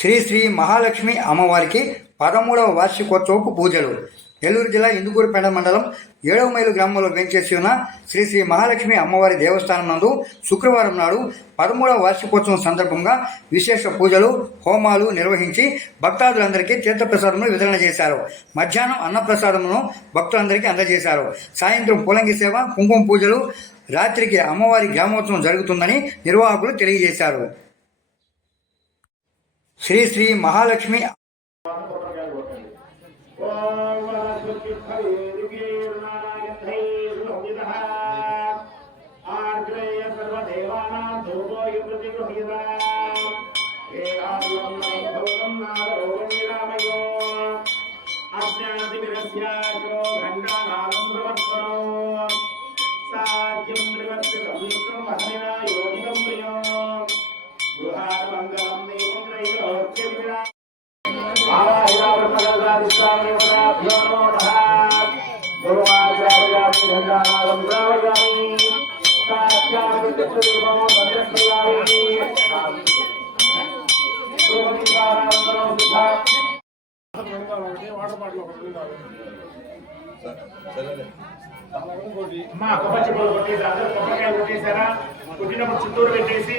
శ్రీ శ్రీ మహాలక్ష్మి అమ్మవారికి 13వ వార్షికోత్సవపు పూజలు. నెల్లూరు జిల్లా ఇందుకూరుపేట మండలం 7వ మైలు గ్రామంలో వేంచేసి ఉన్న శ్రీ శ్రీ మహాలక్ష్మి అమ్మవారి దేవస్థానం నందు శుక్రవారం నాడు 13వ వార్షికోత్సవం సందర్భంగా విశేష పూజలు, హోమాలు నిర్వహించి భక్తాదులందరికీ తీర్థప్రసాదమును వితరణ చేశారు. మధ్యాహ్నం అన్నప్రసాదమును భక్తులందరికీ అందజేశారు. సాయంత్రం పూలంగి సేవ, కుంకుమ పూజలు, రాత్రికి అమ్మవారి గ్రామోత్సవం జరుగుతుందని నిర్వాహకులు తెలియజేశారు. శ్రీ శ్రీ మహాలక్ష్మి కొబ్బరి చిప్పలు కొట్టేసి అందరూ కొబ్బరికాయలు కొట్టేశారా? కొట్టినప్పుడు చుట్టూరు పెట్టేసి